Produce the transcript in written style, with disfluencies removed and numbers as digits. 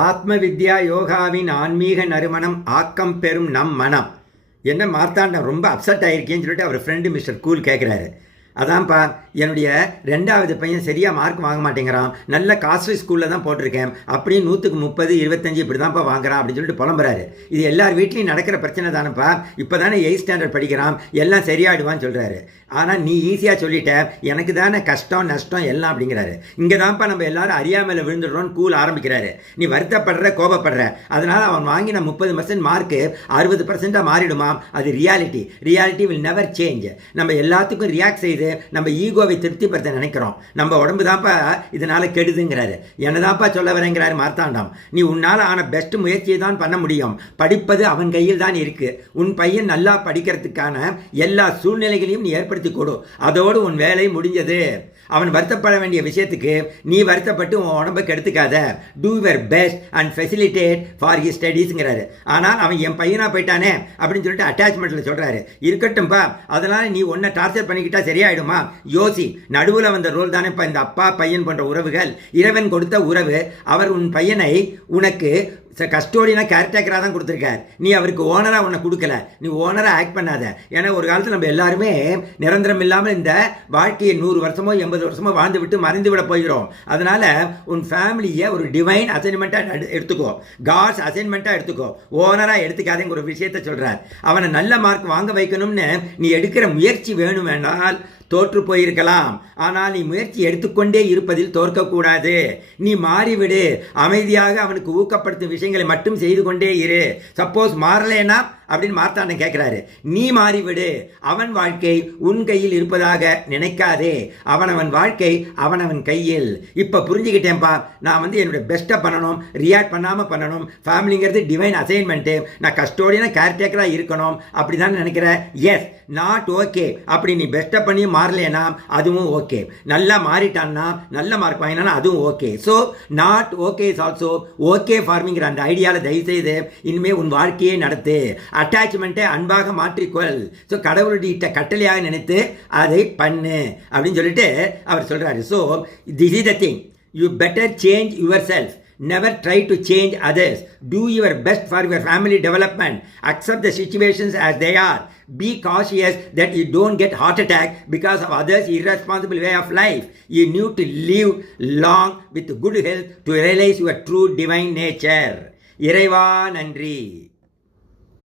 ஆத்ம வித்யா யோகாவின் ஆன்மீக நறுமணம் ஆக்கம் பெறும் நம் மனம். என்ன மார்த்தாண்டம் ரொம்ப அப்செட் ஆகிருக்கேன்னு சொல்லிட்டு அவர் ஃப்ரெண்டு மிஸ்டர் கூல் கேட்குறாரு. அதான்ப்பா, என்னுடைய 2வது பையன் சரியாக மார்க் வாங்க மாட்டேங்கிறான், நல்ல காஸ்ட்லி ஸ்கூலில் தான் போட்டிருக்கேன், அப்படியே 100க்கு 30 25 இப்படி தான்ப்பா வாங்குறான் அப்படின்னு சொல்லிட்டு புலம்புறாரு. இது எல்லார் வீட்லையும் நடக்கிற பிரச்சனை தானேப்பா. இப்போ தானே 8th ஸ்டாண்டர்ட் படிக்கிறான், எல்லாம் சரியாயிடுவான்னு சொல்கிறாரு. ஆனால் நீ ஈஸியாக சொல்லிட்ட, எனக்கு தானே கஷ்டம் நஷ்டம் எல்லாம் அப்படிங்கிறாரு. இங்கே தான்ப்பா நம்ம எல்லாரும் அறியாமையில் விழுந்துடுறோன்னு கூல் ஆரம்பிக்கிறாரு. நீ வருத்தப்படுற கோபப்படுற, அதனால் அவன் வாங்கின 30% மார்க்கு 60% மாறிடுமா? அது reality. Reality will never change. நம்ம எல்லாத்துக்கும் ரியாக்ட் செய்து நம்ம ஈகோவை திருப்திப்படுத்த நினைக்கிறோம். நம்ம உடம்பு தான்ப்பா இதனால கெடுதுங்கிறாரு. என்னதான்ப்பா சொல்ல வரேங்கிறாரு மார்த்தாண்டம். நீ உன்னால் ஆன பெஸ்ட் முயற்சியை தான் பண்ண முடியும். படிப்பது அவன் கையில் தான் இருக்கு. உன் பையன் நல்லா படிக்கிறதுக்கான எல்லா சூழ்நிலைகளையும் நீ ஏற்படுத்தி கொடு. அதோடு உன் வேலை முடிஞ்சது. அவன் வருத்தப்பட வேண்டிய விஷயத்துக்கு நீ வருத்தப்பட்டு உன் உடம்பை கெடுத்துக்காத. Do your best and facilitate for his ஸ்டடீஸ்ங்கிறாரு. ஆனால் அவன் என் பையனா போயிட்டானே அப்படின்னு சொல்லிட்டு அட்டாச்மெண்ட்டில் சொல்கிறாரு. இருக்கட்டும்பா, அதனால் நீ ஒன்றை டார்ச்சர் பண்ணிக்கிட்டா சரியாயிடுமா? யோசி. நடுவில் வந்த ரோல் தானேப்பா இந்த அப்பா பையன் போன்ற உறவுகள். இறைவன் கொடுத்த உறவு. அவர் உன் பையனை உனக்கு கஸ்டோடியனாக கேர்டேக்கராக தான் கொடுத்துருக்கார். நீ அவருக்கு ஓனராக உன்னை கொடுக்கல. நீ ஓனராக ஆக்ட் பண்ணாத. ஏன்னா ஒரு காலத்தில் நம்ம எல்லாருமே நிரந்தரம் இல்லாமல் இந்த வாழ்க்கையை 100 வருஷமோ 80 வருஷமோ வாழ்ந்து விட்டு மறைந்து விட போகிறோம். அதனால் உன் ஃபேமிலியை ஒரு டிவைன் அசைன்மெண்ட்டாக எடுத்துக்கோ. காட்ஸ் அசைன்மெண்ட்டாக எடுத்துக்கோ. ஓனராக எடுத்துக்காதேங்க ஒரு விஷயத்த சொல்கிறார். அவனை நல்ல மார்க் வாங்க வைக்கணும்னு நீ எடுக்கிற முயற்சி வேணும். வேண்டால் தோற்று போயிருக்கலாம். ஆனால் நீ முயற்சி எடுத்துக்கொண்டே இருப்பதில் தோற்கக்கூடாது. நீ மாறிவிடு. அமைதியாக அவனுக்கு ஊக்கப்படுத்தும் விஷயங்களை மட்டும் செய்து கொண்டே இரு. சப்போஸ் மாறலேனா அப்படின்னு மார்த்தாண்டம் கேட்குறாரு. நீ மாறிவிடு. அவன் வாழ்க்கை உன் கையில் இருப்பதாக நினைக்காதே. அவனவன் வாழ்க்கை அவனவன் கையில். இப்போ புரிஞ்சுக்கிட்டேன்ப்பா. நான் என்னுடைய பெஸ்ட்டை பண்ணணும், ரியாக்ட் பண்ணாமல் பண்ணணும். ஃபேமிலிங்கிறது டிவைன் அசைன்மெண்ட்டு. நான் கஸ்டோடியனாக கேர்டேக்கராக இருக்கணும் அப்படி தான் நினைக்கிறேன். Yes, not okay. அப்படி நீ பெஸ்ட்டை பண்ணி மாறலேனா அதுவும் ஓகே. நல்லா மாறிட்டான்னா நல்ல மார்க் வாங்கினா அதுவும் okay. So not okay is also okay ஃபார்மிங்கிற அந்த ஐடியாவில் தயவுசெய்து இனிமேல் உன் வாழ்க்கையை நடத்து. அட்டாச்மெண்ட்டை அன்பாக மாற்றிக்கொள். ஸோ கடவுளுடைய கட்டளையாக நினைத்து அதை பண்ணு அப்படின்னு சொல்லிட்டு அவர் சொல்கிறாரு. So this is the thing. You better change your self. Never try to change others. Do your best for your family development. Accept the situations as they are. Be cautious that you don't get heart attack because of others' irresponsible way of life. You need to live long with good health to realize your true divine nature. இறைவா நன்றி.